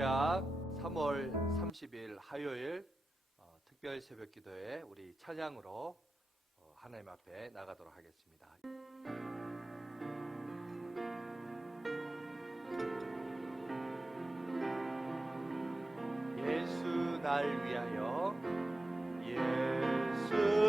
할렐루야. 3월 30일 화요일 특별 새벽 기도에 우리 찬양으로 하나님 앞에 나가도록 하겠습니다. 예수 날 위하여, 예수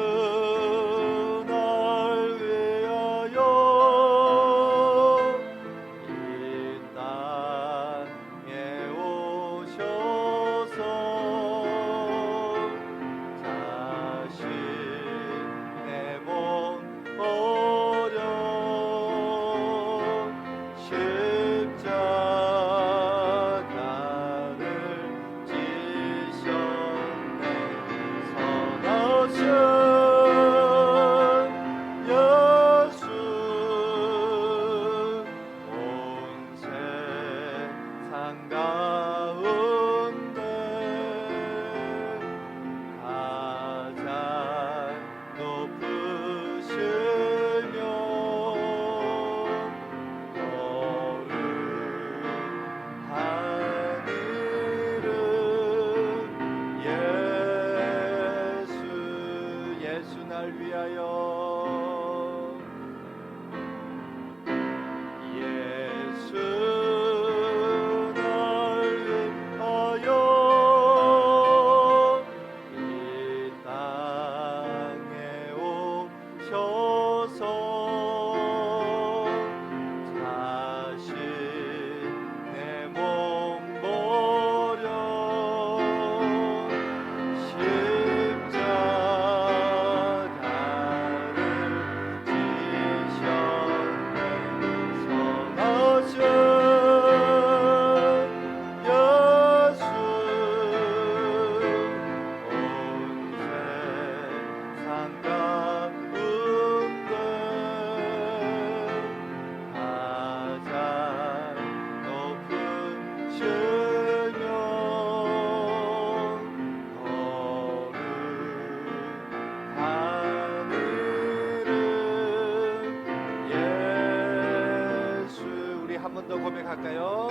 고백할까요?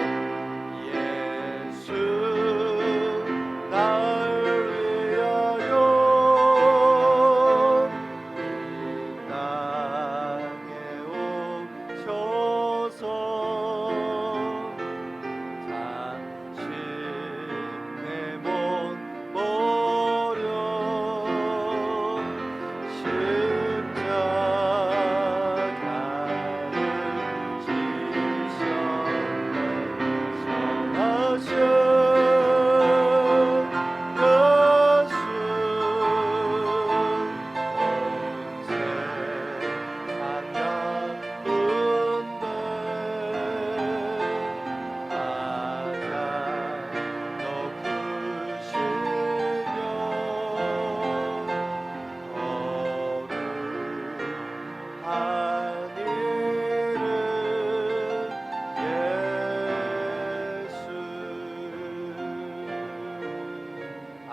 예수 날 위하여 이 땅에 오셔서 자신의 몸 버려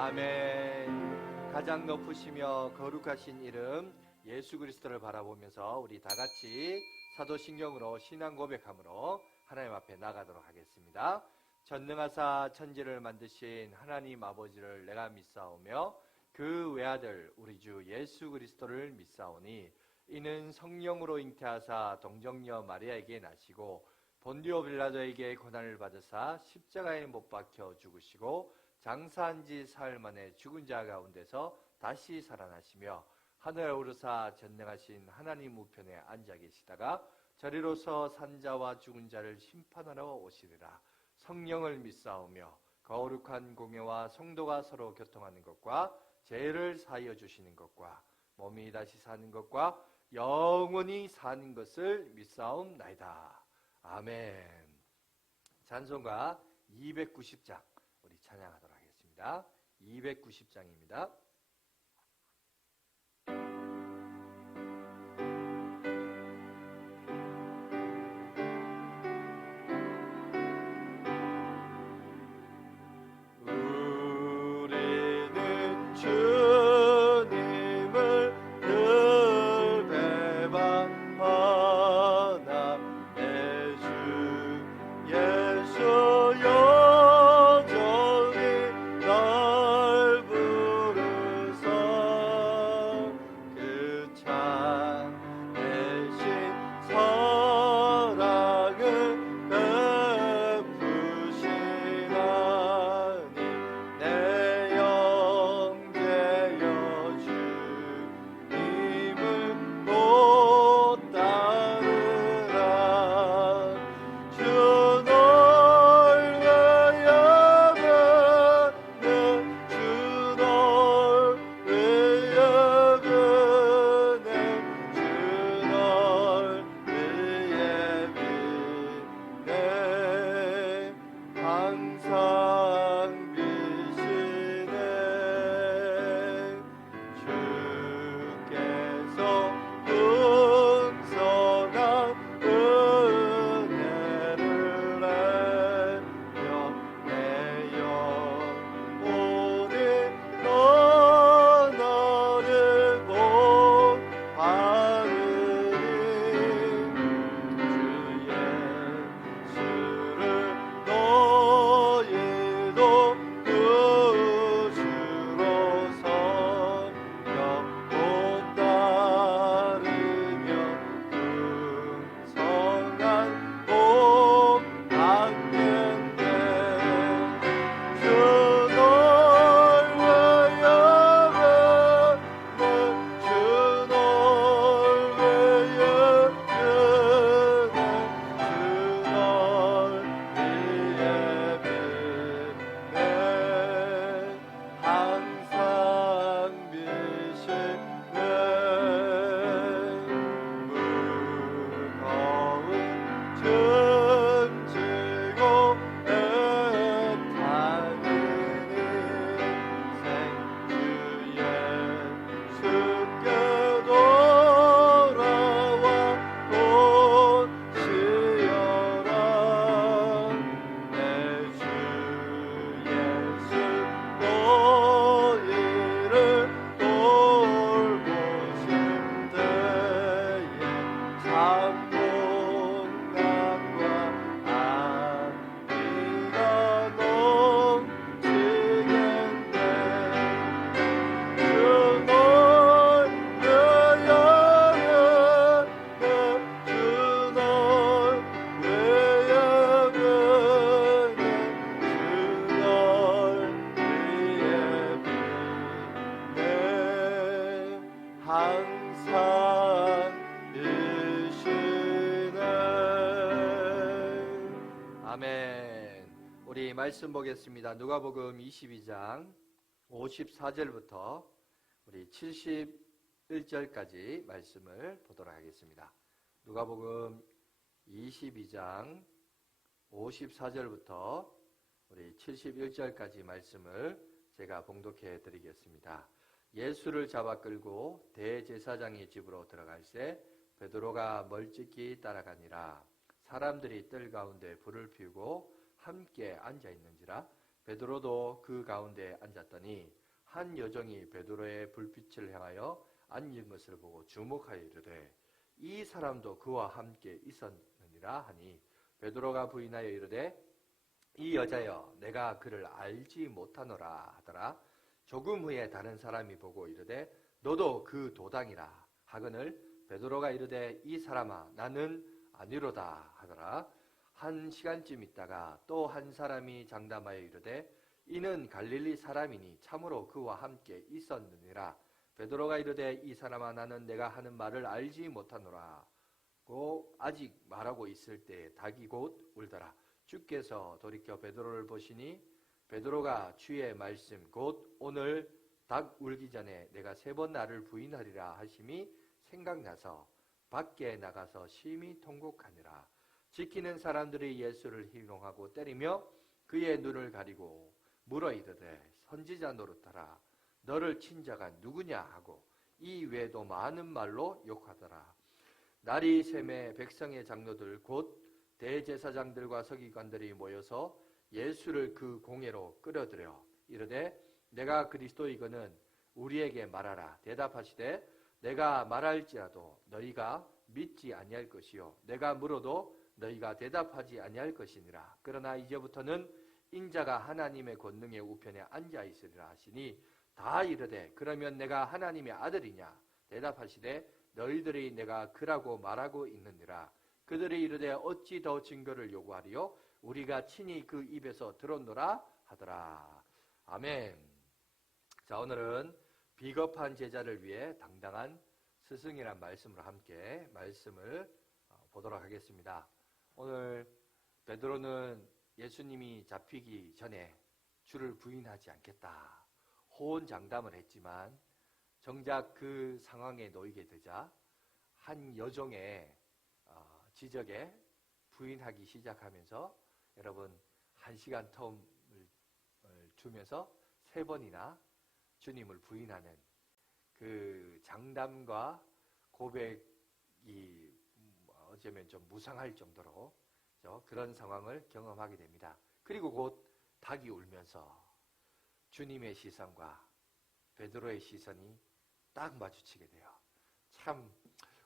아멘. 가장 높으시며 거룩하신 이름 예수 그리스도를 바라보면서 우리 다 같이 사도신경으로 신앙 고백함으로 하나님 앞에 나가도록 하겠습니다. 전능하사 천지를 만드신 하나님 아버지를 내가 믿사오며 그 외아들 우리 주 예수 그리스도를 믿사오니 이는 성령으로 잉태하사 동정녀 마리아에게 나시고 본디오 빌라도에게 고난을 받으사 십자가에 못 박혀 죽으시고 장사한 지 사흘 만에 죽은 자 가운데서 다시 살아나시며 하늘에 오르사 전능하신 하나님 우편에 앉아 계시다가 저리로서 산자와 죽은 자를 심판하러 오시리라. 성령을 믿사오며 거룩한 공예와 성도가 서로 교통하는 것과 죄를 사하여 주시는 것과 몸이 다시 사는 것과 영원히 사는 것을 믿사옵나이다. 아멘. 찬송가 290장 우리 찬양하도록 하겠습니다. 290장입니다. 예수 우리 말씀 보겠습니다. 누가복음 22장 54절부터 우리 71절까지 말씀을 보도록 하겠습니다. 누가복음 22장 54절부터 우리 71절까지 말씀을 제가 봉독해 드리겠습니다. 예수를 잡아 끌고 대제사장의 집으로 들어갈새 베드로가 멀찍이 따라가니라. 사람들이 뜰 가운데 불을 피우고 함께 앉아 있는지라. 베드로도 그 가운데 앉았더니 한 여종이 베드로의 불빛을 향하여 앉은 것을 보고 주목하여 이르되 이 사람도 그와 함께 있었느니라 하니 베드로가 부인하여 이르되 이 여자여 내가 그를 알지 못하노라 하더라. 조금 후에 다른 사람이 보고 이르되 너도 그 도당이라 하거늘 베드로가 이르되 이 사람아 나는 아니로다 하더라. 한 시간쯤 있다가 또 한 사람이 장담하여 이르되 이는 갈릴리 사람이니 참으로 그와 함께 있었느니라. 베드로가 이르되 이 사람아 나는 내가 하는 말을 알지 못하노라 고 아직 말하고 있을 때 닭이 곧 울더라. 주께서 돌이켜 베드로를 보시니 베드로가 주의 말씀 곧 오늘 닭 울기 전에 내가 3번 나를 부인하리라 하심이 생각나서 밖에 나가서 심히 통곡하니라. 지키는 사람들이 예수를 희롱하고 때리며 그의 눈을 가리고 물어 이르되 선지자 노릇하라 너를 친 자가 누구냐 하고 이 외에도 많은 말로 욕하더라. 날이 새매 백성의 장로들 곧 대제사장들과 서기관들이 모여서 예수를 그 공회로 끌어들여 이르되 내가 그리스도이거는 우리에게 말하라. 대답하시되 내가 말할지라도 너희가 믿지 아니할 것이요 내가 물어도 너희가 대답하지 아니할 것이니라. 그러나 이제부터는 인자가 하나님의 권능의 우편에 앉아 있으리라 하시니 다 이르되 그러면 내가 하나님의 아들이냐. 대답하시되 너희들이 내가 그라고 말하고 있느니라. 그들이 이르되 어찌 더 증거를 요구하리요 우리가 친히 그 입에서 들었노라 하더라. 아멘. 자, 오늘은 비겁한 제자를 위해 당당한 스승이란 말씀으로 함께 말씀을 보도록 하겠습니다. 오늘 베드로는 예수님이 잡히기 전에 주를 부인하지 않겠다 호언장담을 했지만 정작 그 상황에 놓이게 되자 한 여종의 지적에 부인하기 시작하면서 여러분 1시간 텀을 주면서 3번이나 주님을 부인하는 그 장담과 고백이 어쩌면 좀 무상할 정도로 그런 상황을 경험하게 됩니다. 그리고 곧 닭이 울면서 주님의 시선과 베드로의 시선이 딱 마주치게 돼요. 참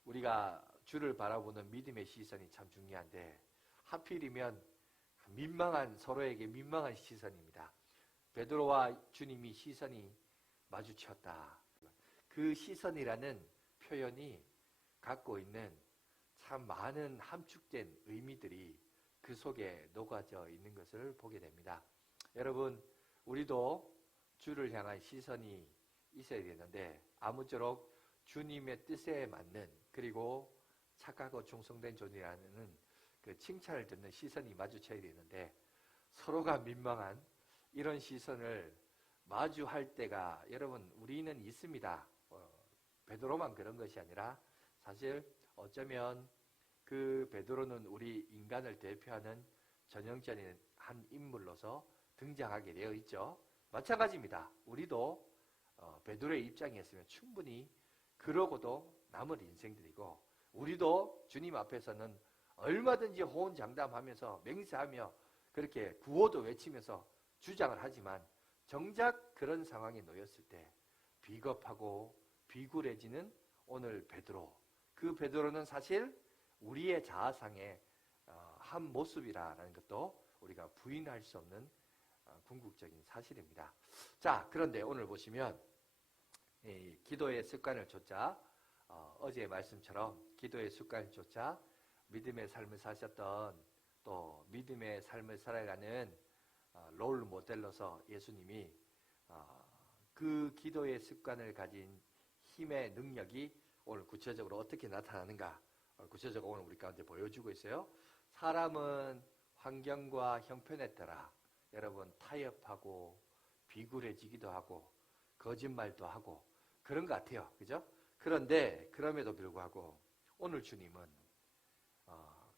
우리가 주를 바라보는 믿음의 시선이 참 중요한데 하필이면 서로에게 민망한 시선입니다. 베드로와 주님이 시선이 마주쳤다. 그 시선이라는 표현이 갖고 있는 참 많은 함축된 의미들이 그 속에 녹아져 있는 것을 보게 됩니다. 여러분, 우리도 주를 향한 시선이 있어야 되는데 아무쪼록 주님의 뜻에 맞는 그리고 착하고 충성된 존재라는 그 칭찬을 듣는 시선이 마주쳐야 되는데 서로가 민망한 이런 시선을 마주할 때가 여러분 우리는 있습니다. 베드로만 그런 것이 아니라 사실 어쩌면 그 베드로는 우리 인간을 대표하는 전형적인 한 인물로서 등장하게 되어 있죠. 마찬가지입니다. 우리도 베드로의 입장이었으면 충분히 그러고도 남을 인생들이고 우리도 주님 앞에서는 얼마든지 호언장담하면서 맹세하며 그렇게 구호도 외치면서 주장을 하지만 정작 그런 상황에 놓였을 때 비겁하고 비굴해지는 오늘 베드로. 그 베드로는 사실 우리의 자아상의 한 모습이라는 것도 우리가 부인할 수 없는 궁극적인 사실입니다. 자, 그런데 오늘 보시면 이 기도의 습관을 좇자 어제의 말씀처럼 기도의 습관을 좇자 믿음의 삶을 사셨던 또 믿음의 삶을 살아가는 롤 모델로서 예수님이 그 기도의 습관을 가진 힘의 능력이 오늘 구체적으로 어떻게 나타나는가 구체적으로 오늘 우리 가운데 보여주고 있어요. 사람은 환경과 형편에 따라 여러분 타협하고 비굴해지기도 하고 거짓말도 하고 그런 것 같아요. 그죠? 그런데 그럼에도 불구하고 오늘 주님은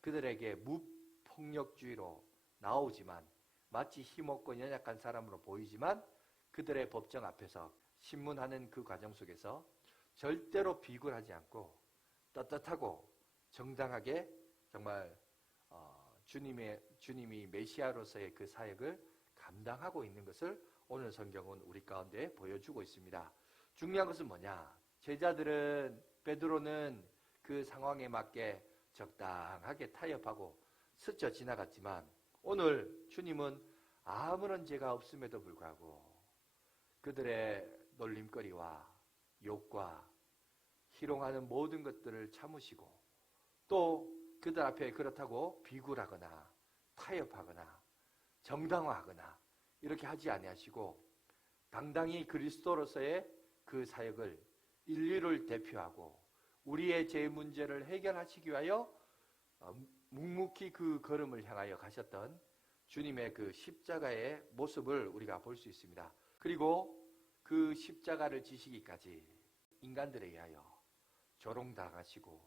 그들에게 무폭력주의로 나오지만 마치 힘없고 연약한 사람으로 보이지만 그들의 법정 앞에서 신문하는 그 과정 속에서 절대로 비굴하지 않고 떳떳하고 정당하게 정말 주님이 메시아로서의 그 사역을 감당하고 있는 것을 오늘 성경은 우리 가운데 보여주고 있습니다. 중요한 것은 뭐냐? 제자들은 베드로는 그 상황에 맞게 적당하게 타협하고 스쳐 지나갔지만 오늘 주님은 아무런 죄가 없음에도 불구하고 그들의 놀림거리와 욕과 희롱하는 모든 것들을 참으시고 또 그들 앞에 그렇다고 비굴하거나 타협하거나 정당화하거나 이렇게 하지 아니하시고 당당히 그리스도로서의 그 사역을 인류를 대표하고 우리의 죄 문제를 해결하시기 위하여 묵묵히 그 걸음을 향하여 가셨던 주님의 그 십자가의 모습을 우리가 볼 수 있습니다. 그리고 그 십자가를 지시기까지 인간들에 의하여 조롱당하시고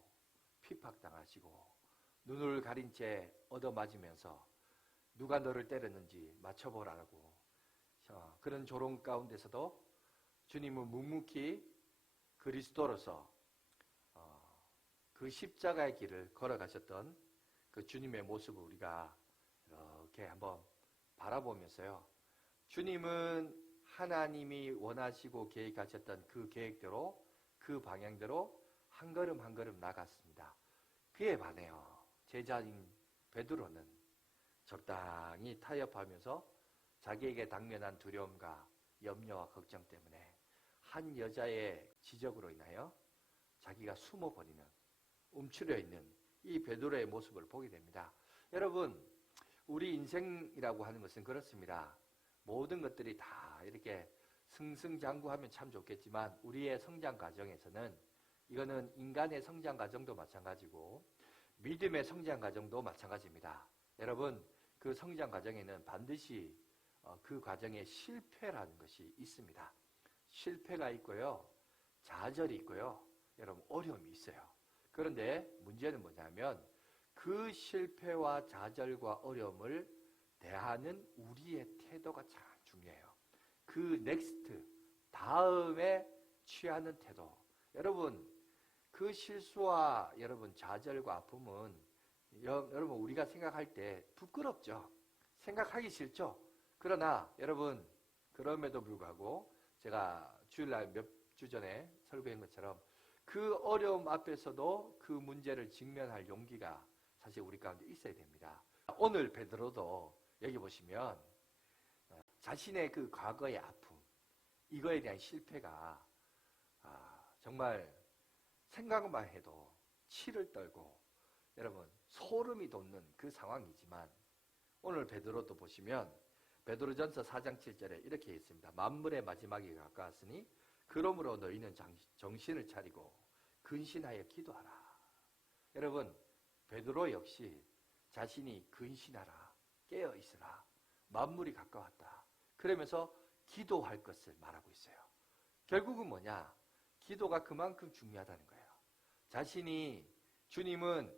핍박당하시고 눈을 가린 채 얻어맞으면서 누가 너를 때렸는지 맞춰보라고 그런 조롱 가운데서도 주님은 묵묵히 그리스도로서 그 십자가의 길을 걸어가셨던 그 주님의 모습을 우리가 이렇게 한번 바라보면서요. 주님은 하나님이 원하시고 계획하셨던 그 계획대로 그 방향대로 한 걸음 한 걸음 나갔습니다. 그에 반해요. 제자인 베드로는 적당히 타협하면서 자기에게 당면한 두려움과 염려와 걱정 때문에 한 여자의 지적으로 인하여 자기가 숨어버리는 움츠려 있는 이 베드로의 모습을 보게 됩니다. 여러분, 우리 인생이라고 하는 것은 그렇습니다. 모든 것들이 다 이렇게 승승장구하면 참 좋겠지만 우리의 성장 과정에서는 이거는 인간의 성장 과정도 마찬가지고 믿음의 성장 과정도 마찬가지입니다. 여러분, 그 성장 과정에는 반드시 그 과정에 실패라는 것이 있습니다. 실패가 있고요. 좌절이 있고요. 여러분, 어려움이 있어요. 그런데 문제는 뭐냐면 그 실패와 좌절과 어려움을 대하는 우리의 태도가 참 중요해요. 그 넥스트, 다음에 취하는 태도. 여러분, 그 실수와 여러분 좌절과 아픔은 여러분 우리가 생각할 때 부끄럽죠. 생각하기 싫죠. 그러나 여러분 그럼에도 불구하고 제가 주일날 몇 주 전에 설교한 것처럼 그 어려움 앞에서도 그 문제를 직면할 용기가 사실 우리 가운데 있어야 됩니다. 오늘 베드로도 여기 보시면 자신의 그 과거의 아픔, 이거에 대한 실패가 정말 생각만 해도 치를 떨고 여러분 소름이 돋는 그 상황이지만 오늘 베드로도 보시면 베드로전서 4장 7절에 이렇게 있습니다. 만물의 마지막이 가까웠으니 그러므로 너희는 정신을 차리고 근신하여 기도하라. 여러분, 베드로 역시 자신이 근신하라, 깨어있으라, 만물이 가까웠다. 그러면서 기도할 것을 말하고 있어요. 결국은 뭐냐? 기도가 그만큼 중요하다는 거예요. 자신이 주님은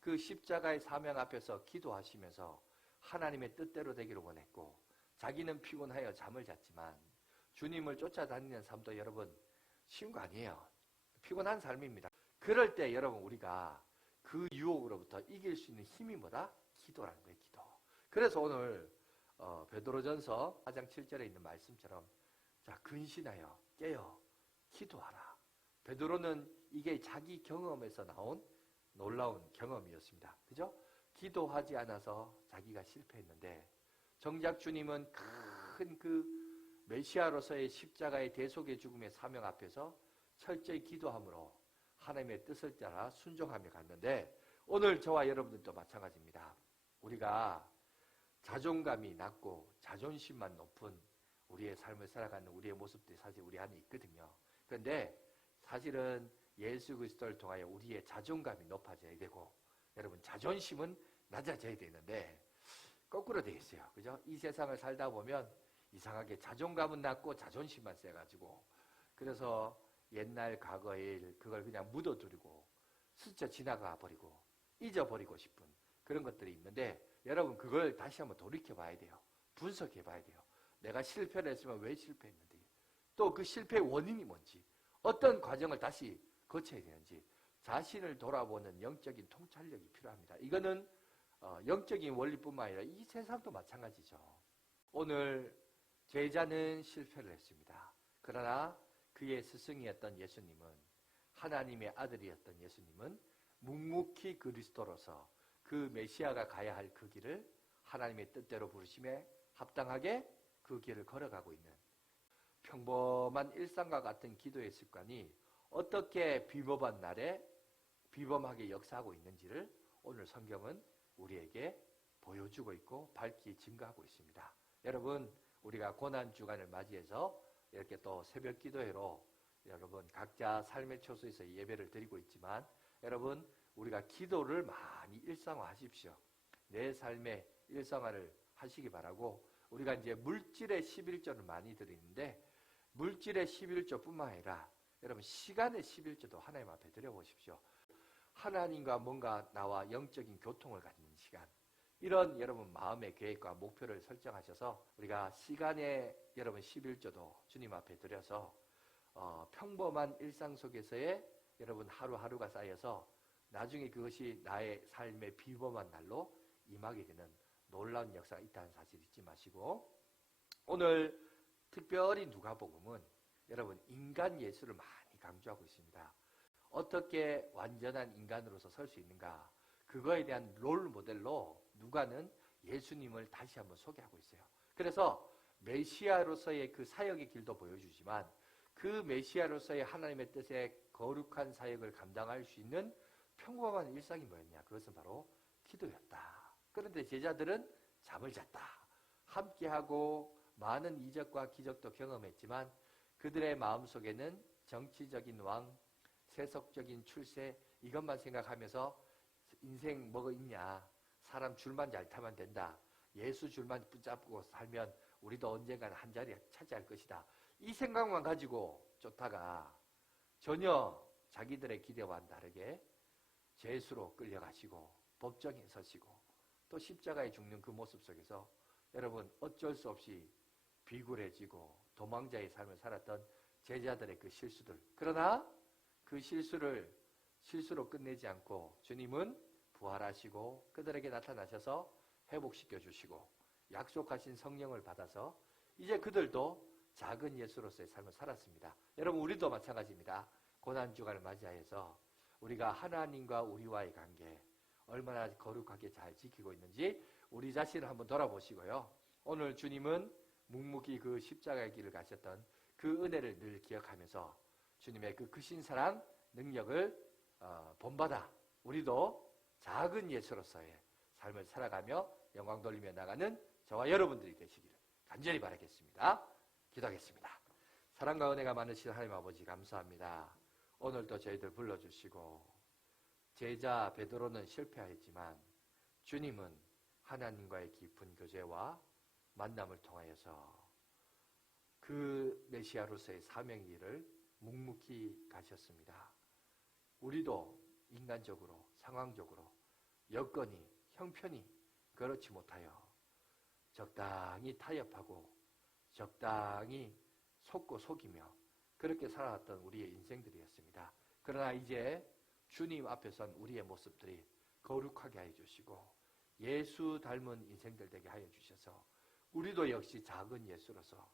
그 십자가의 사명 앞에서 기도하시면서 하나님의 뜻대로 되기를 원했고 자기는 피곤하여 잠을 잤지만 주님을 쫓아다니는 삶도 여러분 쉬운 거 아니에요. 피곤한 삶입니다. 그럴 때 여러분 우리가 그 유혹으로부터 이길 수 있는 힘이 뭐다? 기도라는 거예요. 기도. 그래서 오늘 베드로전서 4장 7절에 있는 말씀처럼 자 근신하여 깨어 기도하라. 베드로는 이게 자기 경험에서 나온 놀라운 경험이었습니다. 그죠? 기도하지 않아서 자기가 실패했는데 정작 주님은 큰 그 메시아로서의 십자가의 대속의 죽음의 사명 앞에서 철저히 기도함으로 하나님의 뜻을 따라 순종하며 갔는데 오늘 저와 여러분들도 마찬가지입니다. 우리가 자존감이 낮고 자존심만 높은 우리의 삶을 살아가는 우리의 모습들이 사실 우리 안에 있거든요. 그런데 사실은 예수 그리스도를 통하여 우리의 자존감이 높아져야 되고 여러분 자존심은 낮아져야 되는데 거꾸로 되어 있어요. 그죠? 이 세상을 살다 보면 이상하게 자존감은 낮고 자존심만 세가지고, 그래서 옛날 과거의 일 그걸 그냥 묻어두고 스쳐 지나가 버리고 잊어버리고 싶은 그런 것들이 있는데, 여러분 그걸 다시 한번 돌이켜 봐야 돼요. 분석해 봐야 돼요. 내가 실패를 했으면 왜 실패했는지, 또 그 실패의 원인이 뭔지, 어떤 과정을 다시 거쳐야 되는지 자신을 돌아보는 영적인 통찰력이 필요합니다. 이거는 영적인 원리뿐만 아니라 이 세상도 마찬가지죠. 오늘 제자는 실패를 했습니다. 그러나 그의 스승이었던 예수님은, 하나님의 아들이었던 예수님은 묵묵히 그리스도로서 그 메시아가 가야 할 그 길을 하나님의 뜻대로 부르심에 합당하게 그 길을 걸어가고 있는, 평범한 일상과 같은 기도의 습관이 어떻게 비범한 날에 비범하게 역사하고 있는지를 오늘 성경은 우리에게 보여주고 있고 밝히 증거하고 있습니다. 여러분, 우리가 고난주간을 맞이해서 이렇게 또 새벽 기도회로 여러분 각자 삶의 처소에서 예배를 드리고 있지만, 여러분 우리가 기도를 많이 일상화하십시오. 내 삶의 일상화를 하시기 바라고, 우리가 이제 물질의 11조를 많이 드리는데, 물질의 11조뿐만 아니라 여러분 시간의 11조도 하나님 앞에 드려보십시오. 하나님과 뭔가 나와 영적인 교통을 갖는 시간, 이런 여러분 마음의 계획과 목표를 설정하셔서 우리가 시간의 여러분 11조도 주님 앞에 드려서 평범한 일상 속에서의 여러분 하루하루가 쌓여서 나중에 그것이 나의 삶의 비범한 날로 임하게 되는 놀라운 역사가 있다는 사실 잊지 마시고, 오늘 특별히 누가복음은 여러분 인간 예수를 많이 강조하고 있습니다. 어떻게 완전한 인간으로서 설 수 있는가, 그거에 대한 롤 모델로 누가는 예수님을 다시 한번 소개하고 있어요. 그래서 메시아로서의 그 사역의 길도 보여주지만, 그 메시아로서의 하나님의 뜻에 거룩한 사역을 감당할 수 있는 평범한 일상이 뭐였냐, 그것은 바로 기도였다. 그런데 제자들은 잠을 잤다. 함께하고 많은 이적과 기적도 경험했지만 그들의 마음속에는 정치적인 왕, 세속적인 출세, 이것만 생각하면서 인생 뭐가 있냐, 사람 줄만 잘 타면 된다, 예수 줄만 붙잡고 살면 우리도 언젠가는 한 자리 차지할 것이다, 이 생각만 가지고 쫓다가 전혀 자기들의 기대와는 다르게 죄수로 끌려가시고 법정에 서시고 또 십자가에 죽는 그 모습 속에서 여러분 어쩔 수 없이 비굴해지고 도망자의 삶을 살았던 제자들의 그 실수들, 그러나 그 실수로 끝내지 않고 주님은 부활하시고 그들에게 나타나셔서 회복시켜 주시고 약속하신 성령을 받아서 이제 그들도 작은 예수로서의 삶을 살았습니다. 여러분 우리도 마찬가지입니다. 고난주간을 맞이하여서 우리가 하나님과 우리와의 관계 얼마나 거룩하게 잘 지키고 있는지 우리 자신을 한번 돌아보시고요. 오늘 주님은 묵묵히 그 십자가의 길을 가셨던 그 은혜를 늘 기억하면서 주님의 그 크신 사랑, 능력을 본받아 우리도 작은 예수로서의 삶을 살아가며 영광 돌리며 나가는 저와 여러분들이 되시기를 간절히 바라겠습니다. 기도하겠습니다. 사랑과 은혜가 많으신 하나님 아버지 감사합니다. 오늘도 저희들 불러주시고 제자 베드로는 실패하였지만 주님은 하나님과의 깊은 교제와 만남을 통하여서 그 메시아로서의 사명의 길을 묵묵히 가셨습니다. 우리도 인간적으로, 상황적으로, 여건이, 형편이 그렇지 못하여 적당히 타협하고 적당히 속고 속이며 그렇게 살아왔던 우리의 인생들이었습니다. 그러나 이제 주님 앞에 선 우리의 모습들이 거룩하게 하여 주시고 예수 닮은 인생들 되게 하여 주셔서 우리도 역시 작은 예수로서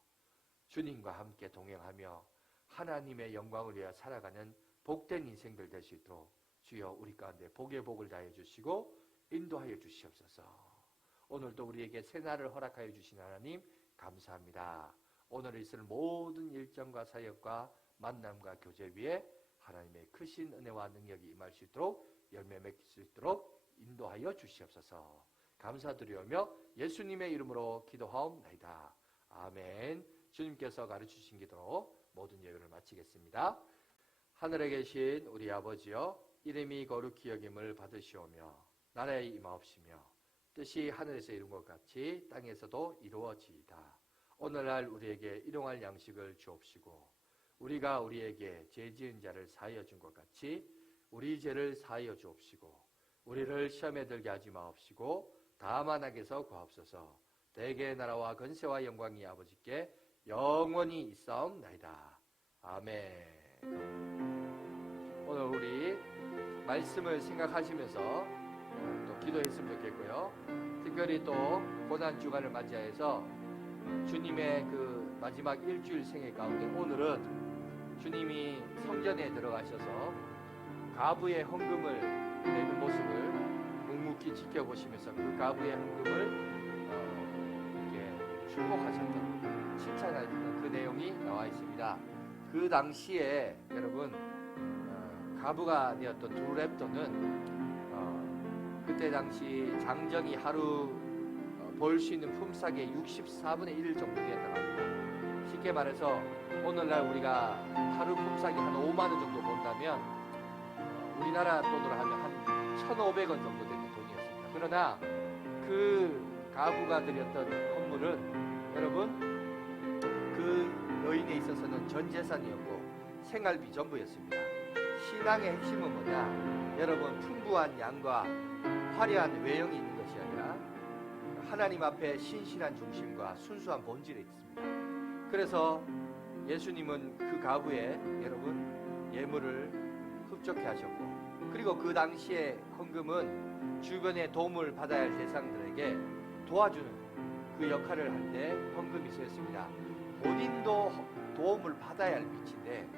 주님과 함께 동행하며 하나님의 영광을 위하여 살아가는 복된 인생들 될 수 있도록 주여 우리 가운데 복의 복을 다해 주시고 인도하여 주시옵소서. 오늘도 우리에게 새날을 허락하여 주신 하나님 감사합니다. 오늘 있을 모든 일정과 사역과 만남과 교제 위에 하나님의 크신 은혜와 능력이 임할 수 있도록 열매 맺을 수 있도록 인도하여 주시옵소서. 감사드리오며 예수님의 이름으로 기도하옵나이다. 아멘. 주님께서 가르치신 기도로 모든 예배를 마치겠습니다. 하늘에 계신 우리 아버지여, 이름이 거룩히 여김을 받으시오며 나라의 임하옵시며 뜻이 하늘에서 이룬 것 같이 땅에서도 이루어지이다. 오늘날 우리에게 일용할 양식을 주옵시고 우리가 우리에게 죄 지은 자를 사하여 준 것 같이 우리 죄를 사하여 주옵시고 우리를 시험에 들게 하지 마옵시고 다만 악에서 구하옵소서. 대개의 나라와 권세와 영광이 아버지께 영원히 있사옵나이다. 아멘. 오늘 우리 말씀을 생각하시면서 또 기도했으면 좋겠고요. 특별히 또 고난주간을 맞이해서 주님의 그 마지막 일주일 생애 가운데 오늘은 주님이 성전에 들어가셔서 가부의 헌금을 내는 모습을 묵묵히 지켜보시면서 그 가부의 헌금을 이렇게 축복하셨던, 칭찬하셨던 그 내용이 나와 있습니다. 그 당시에 여러분 가부가 되었던 두 랩터는 그때 당시 장정이 하루 벌 수 있는 품삯의 64분의 1 정도 되었다고 합니다. 쉽게 말해서 오늘날 우리가 하루 품삯이 한 5만 원 정도 본다면 우리나라 돈으로 하면 한 1,500원 정도 되는 돈이었습니다. 그러나 그 가부가 드렸던 헌물은 여러분 그 여인에 있어서는 전 재산이었고 생활비 전부였습니다. 신앙의 핵심은 뭐냐? 여러분 풍부한 양과 화려한 외형이 있는 것이 아니라 하나님 앞에 신실한 중심과 순수한 본질에 있습니다. 그래서 예수님은 그 가부에 여러분 예물을 흡족해 하셨고, 그리고 그 당시에 헌금은 주변에 도움을 받아야 할 대상들에게 도와주는 그 역할을 할 때 헌금이 쓰였습니다. 본인도 도움을 받아야 할 위치인데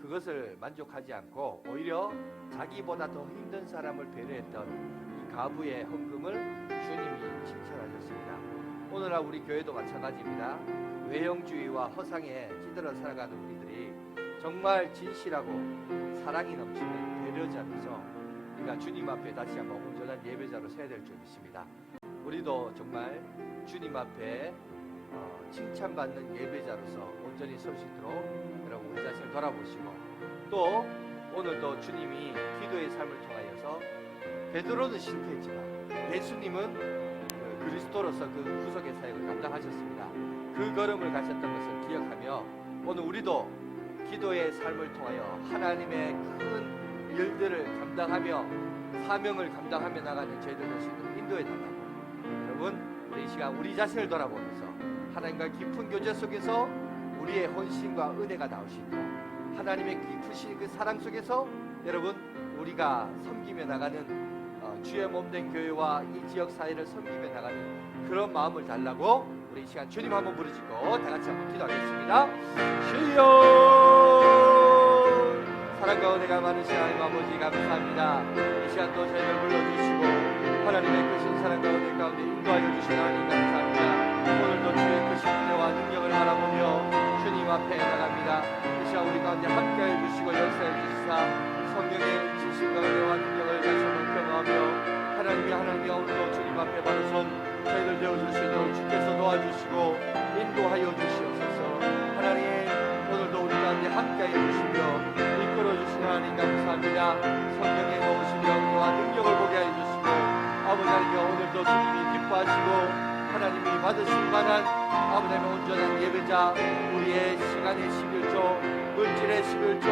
그것을 만족하지 않고 오히려 자기보다 더 힘든 사람을 배려했던 이 가부의 헌금을 주님이 칭찬하셨습니다. 오늘날 우리 교회도 마찬가지입니다. 외형주의와 허상에 찌들어 살아가는 우리들이 정말 진실하고 사랑이 넘치는 배려자로서 우리가 주님 앞에 다시 한번 온전한 예배자로 서야 될 줄 믿습니다. 우리도 정말 주님 앞에 칭찬받는 예배자로서 온전히 설 수 있도록 여러분 우리 자신을 돌아보시고, 또 오늘도 주님이 기도의 삶을 통하여서 베드로는 실패했지만 예수님은 그리스도로서 그 구속의 사역을 감당하셨습니다. 그 걸음을 가셨던 것을 기억하며 오늘 우리도 기도의 삶을 통하여 하나님의 큰 일들을 감당하며 사명을 감당하며 나가는 저희들 될 수 있도록 인도해 달라고. 여러분 우리 이 시간 우리 자신을 돌아보면서 하나님과 깊은 교제 속에서 우리의 헌신과 은혜가 나올 수 있도록 하나님의 깊으신 그 사랑 속에서 여러분 우리가 섬기며 나가는 주의 몸된 교회와 이 지역 사회를 섬기며 나가는 그런 마음을 달라고 우리 이 시간 주님 한번 부르짖고 다 같이 한번 기도하겠습니다. 주여, 사랑과 은혜가 많으신 하나님 아버지 감사합니다. 이 시간도 저희를 불러주시고 하나님의 크신 사랑과 은혜 가운데 인도하여 주신 하나님 감사합니다. 오늘도 주의 크신 은혜와 능력을 바라보며 주님 앞에 나갑니다. 이 시간 우리 가운데 함께해 주시고 역사해 주시사 성령의 지식과 은혜와 능력을 다시 한번 경험하며 하나님이 오늘도 주님 앞에 바로 선 저희들 되어줄 수 있도록 주께서 도와주시고 인도하여 주시옵소서. 하나님 오늘도 우리 가운데 함께해 주시며 이끌어 주시는 하나님 감사합니다. 성령의 모으시며 은혜와 능력을 보게 해 주시고 아버지 하나님 오늘도 주님이 기뻐하시고 하나님이 받으실 만한 아버지 하나님 온전한 예배자 우리의 시간의 11조 물질의 11조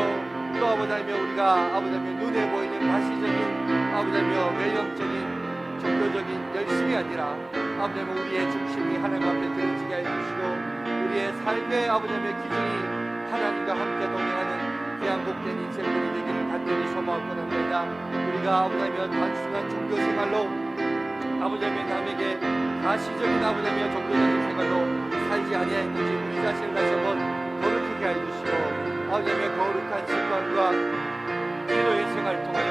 또 아버지 하나님 우리가 아버지 하나님 눈에 보이는 가시적인 아버지 하나님 외형적인 종교적인 열심이 아니라 아버지 하나님 우리의 중심이 하나님 앞에 드러지게 해주시고 우리의 삶의 아버지 하나님의 기준이 하나님과 함께 동행하는 귀한 복된 인생들이 되기를 간절히 소망합니다. 우리가 아버지 하나님 단순한 종교 생활로 아버지 하나님 남에게 가시적인 아버지 하나님 종교적인 생활로 살지 아니하였는지 우리 자신을 다시 한번 거룩하게 해주시고 아버지 하나님의 거룩한 습관과 기도의 생활을 통하여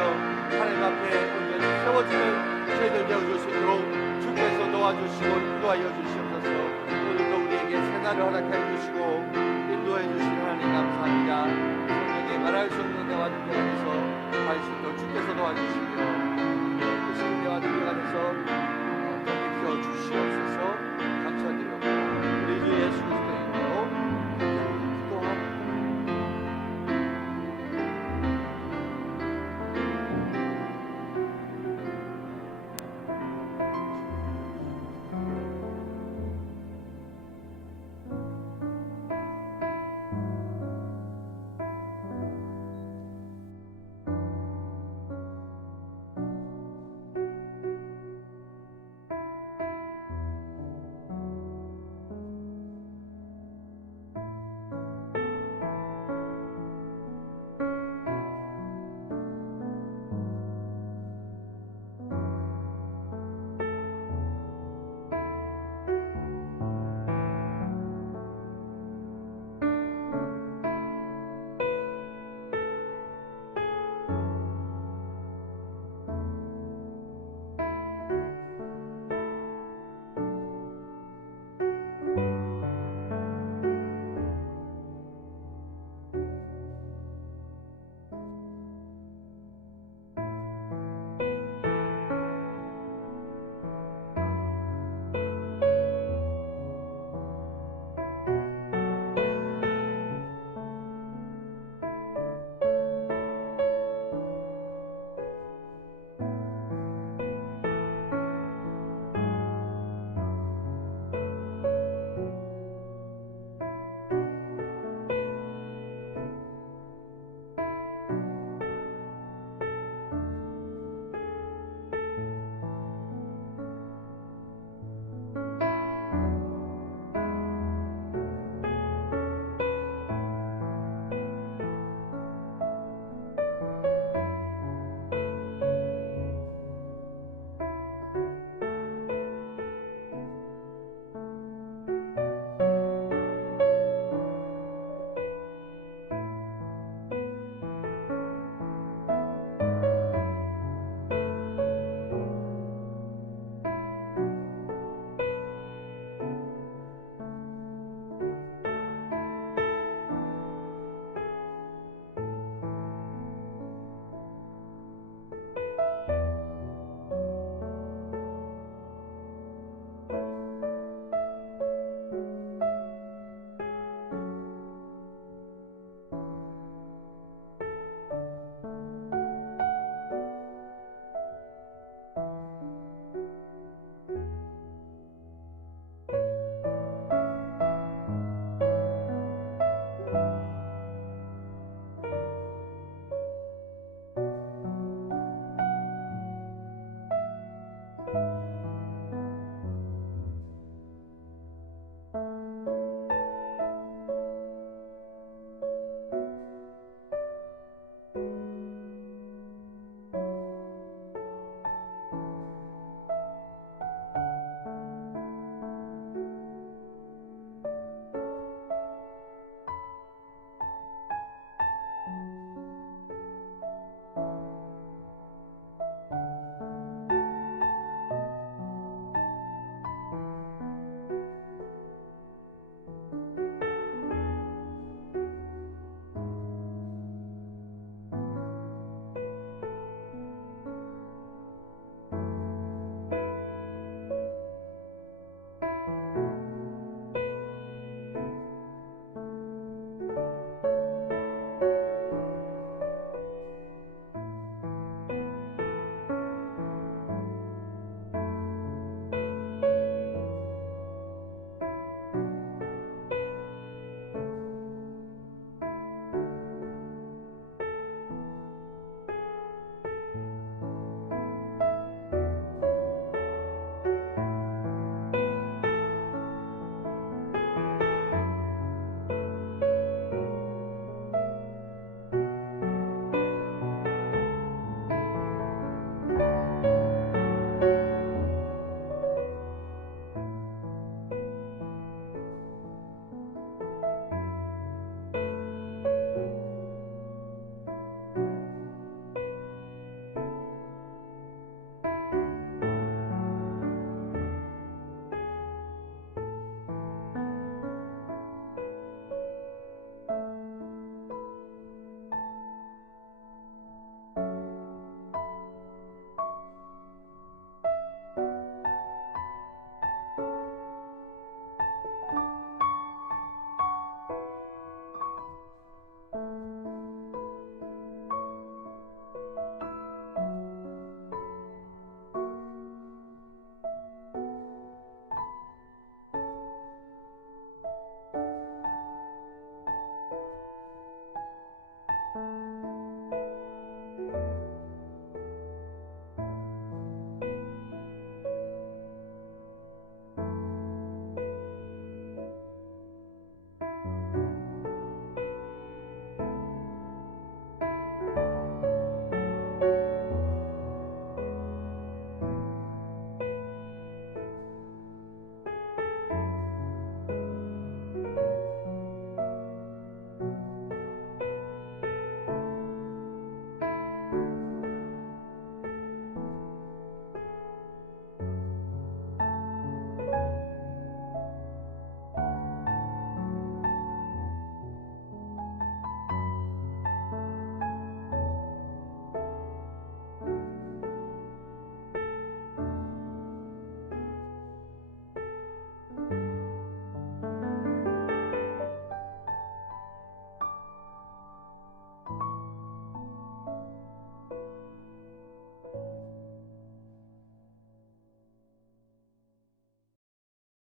하나님 앞에 온전히 세워지는 저희들 되어줄 수 있도록 주께서 도와주시고 인도하여 주시옵소서. 오늘도 우리에게 새날을 허락해 주시고 인도해 주시는 하나님 감사합니다. 성령의 말할 수 없는 은혜와 능력 안에서 갈 수 있도록 주께서 도와주시며 그 은혜와 능력 안에서 더 입혀 주시옵소서.